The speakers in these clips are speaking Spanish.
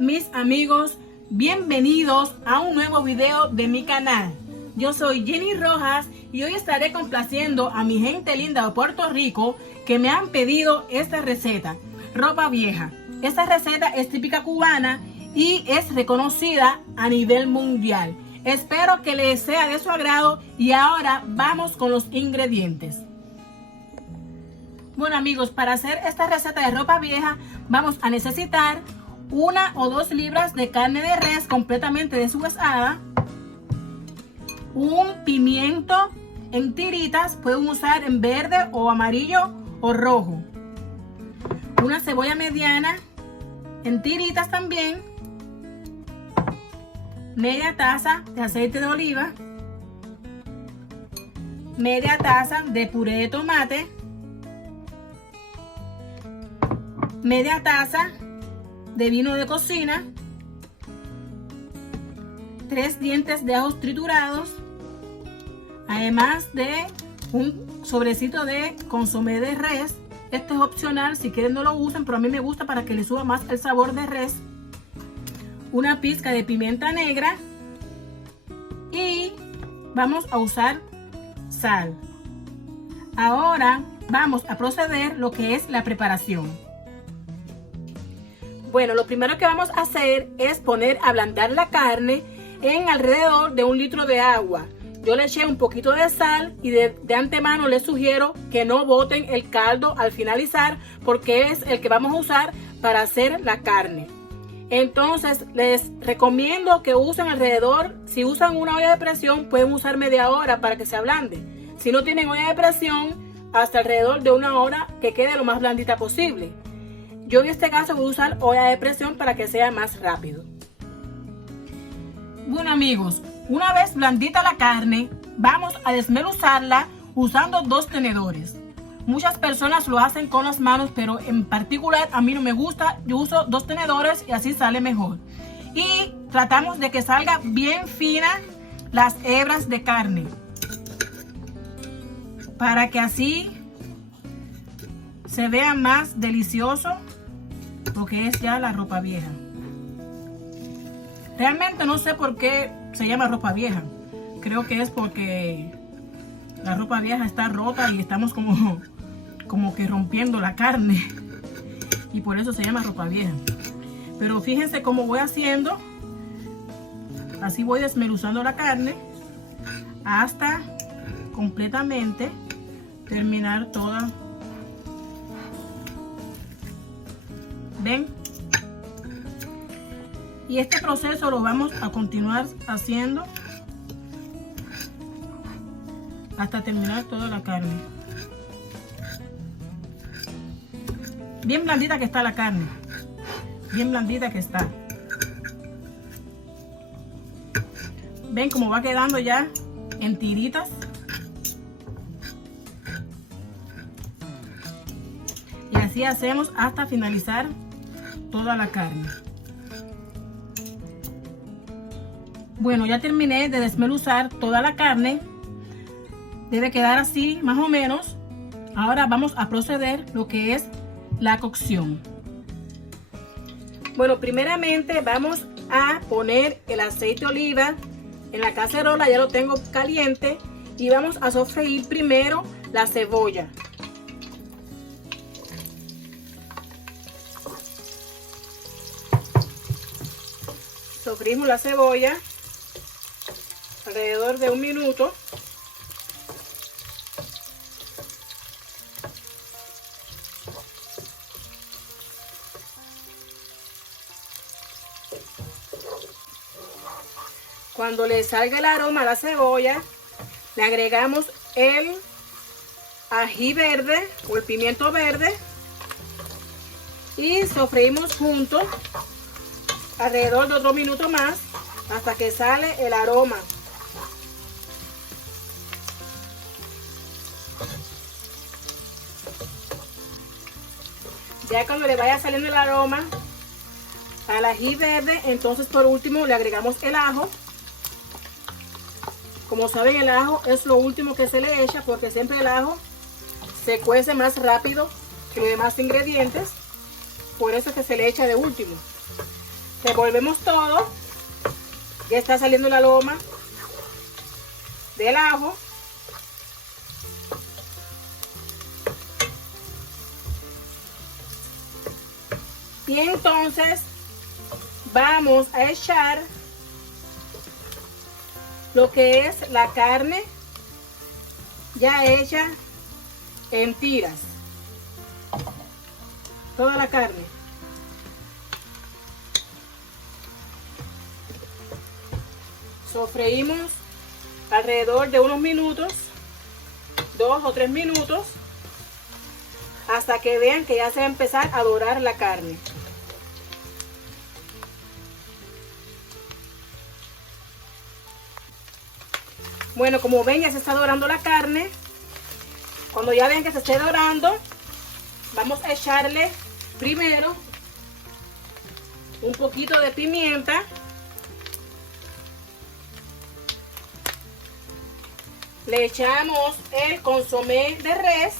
mis amigos, bienvenidos a un nuevo video de mi canal. Yo soy Jenny Rojas y hoy estaré complaciendo a mi gente linda de Puerto Rico que me han pedido esta receta, ropa vieja. Esta receta es típica cubana y es reconocida a nivel mundial. Espero que les sea de su agrado y ahora vamos con los ingredientes. Bueno amigos, para hacer esta receta de ropa vieja vamos a necesitar 1 o 2 libras de carne de res completamente deshuesada, un pimiento en tiritas, pueden usar en verde o amarillo o rojo, una cebolla mediana en tiritas también, media taza de aceite de oliva, media taza de puré de tomate, media taza de vino de cocina, 3 dientes de ajos triturados, además de un sobrecito de consomé de res. Este es opcional, si quieren no lo usen, pero a mí me gusta para que le suba más el sabor de res. Una pizca de pimienta negra y vamos a usar sal. Ahora vamos a proceder lo que es la preparación. Bueno, lo primero que vamos a hacer es poner a ablandar la carne en alrededor de 1 litro de agua. Yo le eché un poquito de sal y de antemano les sugiero que no boten el caldo al finalizar porque es el que vamos a usar para hacer la carne. Entonces les recomiendo que usen alrededor, si usan una olla de presión pueden usar media hora para que se ablande. Si no tienen olla de presión, hasta alrededor de 1 hora que quede lo más blandita posible. Yo en este caso voy a usar olla de presión para que sea más rápido. Bueno amigos, una vez blandita la carne, vamos a desmenuzarla usando 2 tenedores. Muchas personas lo hacen con las manos, pero en particular a mí no me gusta. Yo uso 2 tenedores y así sale mejor. Y tratamos de que salga bien fina las hebras de carne, para que así se vea más delicioso lo que es ya la ropa vieja. Realmente no sé por qué se llama ropa vieja. Creo que es porque la ropa vieja está rota y estamos como que rompiendo la carne. Y por eso se llama ropa vieja. Pero fíjense cómo voy haciendo. Así voy desmenuzando la carne hasta completamente terminar toda. ¿Ven? Y este proceso lo vamos a continuar haciendo hasta terminar toda la carne. Bien blandita que está la carne. Bien blandita que está. ¿Ven cómo va quedando ya en tiritas? Y así hacemos hasta finalizar toda la carne. Bueno, ya terminé de desmenuzar toda la carne. Debe quedar así más o menos. Ahora vamos a proceder lo que es la cocción. Bueno, primeramente vamos a poner el aceite de oliva en la cacerola. Ya lo tengo caliente. Y vamos a sofreír primero la cebolla. Sofrimos la cebolla alrededor de 1 minuto. Cuando le salga el aroma a la cebolla, le agregamos el ají verde o el pimiento verde y sofreímos juntos alrededor de otro minuto más hasta que sale el aroma. Ya cuando le vaya saliendo el aroma al ají verde, entonces por último le agregamos el ajo. Como saben, el ajo es lo último que se le echa porque siempre el ajo se cuece más rápido que los demás ingredientes. Por eso es que se le echa de último. Revolvemos todo. Ya está saliendo la loma del ajo. Y entonces vamos a echar lo que es la carne ya hecha en tiras. Toda la carne. Sofreímos alrededor de unos minutos, 2 o 3 minutos, hasta que vean que ya se va a empezar a dorar la carne. Bueno, como ven, ya se está dorando la carne. Cuando ya vean que se esté dorando, vamos a echarle primero un poquito de pimienta. Le echamos el consomé de res.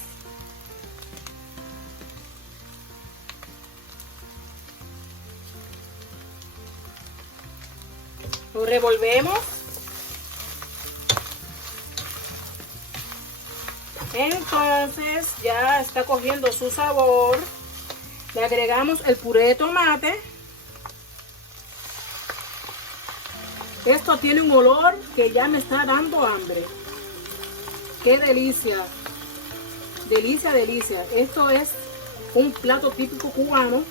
Lo revolvemos. Entonces ya está cogiendo su sabor. Le agregamos el puré de tomate. Esto tiene un olor que ya me está dando hambre. ¡Qué delicia! Delicia, delicia. Esto es un plato típico cubano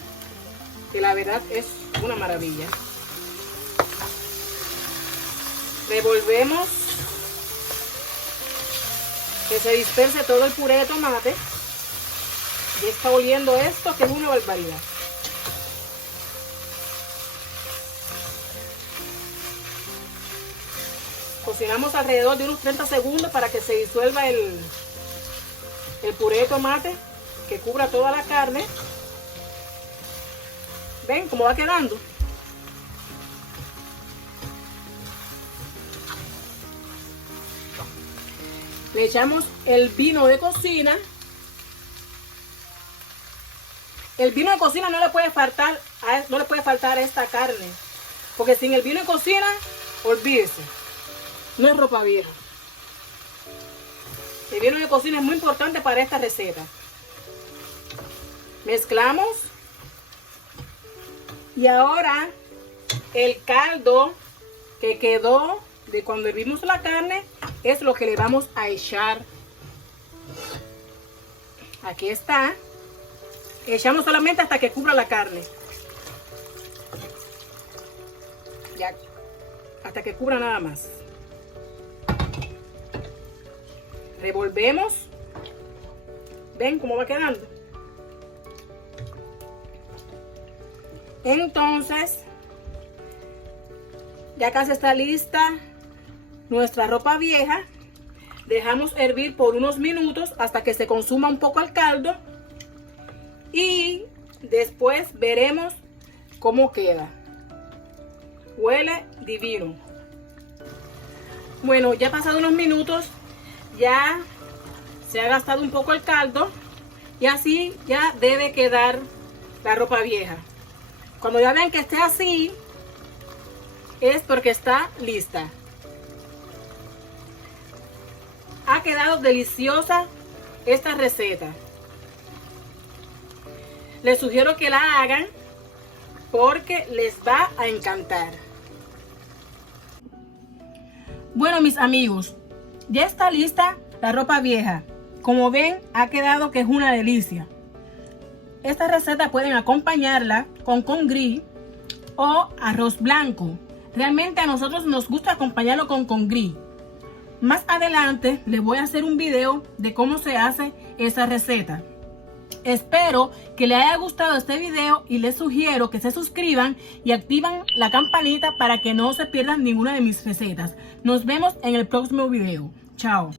que la verdad es una maravilla. Revolvemos. Que se disperse todo el puré de tomate. Ya está oliendo esto, que es una barbaridad. Cocinamos alrededor de unos 30 segundos para que se disuelva el puré de tomate, que cubra toda la carne. ¿Ven cómo va quedando? Le echamos el vino de cocina. El vino de cocina no le puede faltar a esta carne, porque sin el vino de cocina, olvídese, no es ropa vieja. El vino de cocina es muy importante para esta receta. Mezclamos. Y ahora el caldo que quedó de cuando hervimos la carne es lo que le vamos a echar. Aquí está. Echamos solamente hasta que cubra la carne. Ya, hasta que cubra nada más. Revolvemos. ¿Ven cómo va quedando? Entonces, ya casi está lista nuestra ropa vieja. Dejamos hervir por unos minutos hasta que se consuma un poco el caldo. Y después veremos cómo queda. Huele divino. Bueno, ya pasado unos minutos, ya se ha gastado un poco el caldo. Y así ya debe quedar la ropa vieja. Cuando ya vean que esté así, es porque está lista. Ha quedado deliciosa esta receta. Les sugiero que la hagan porque les va a encantar. Bueno, mis amigos, ya está lista la ropa vieja. Como ven, ha quedado que es una delicia. Esta receta pueden acompañarla con congrí o arroz blanco. Realmente a nosotros nos gusta acompañarlo con congrí. Más adelante les voy a hacer un video de cómo se hace esa receta. Espero que les haya gustado este video y les sugiero que se suscriban y activen la campanita para que no se pierdan ninguna de mis recetas. Nos vemos en el próximo video. Chao.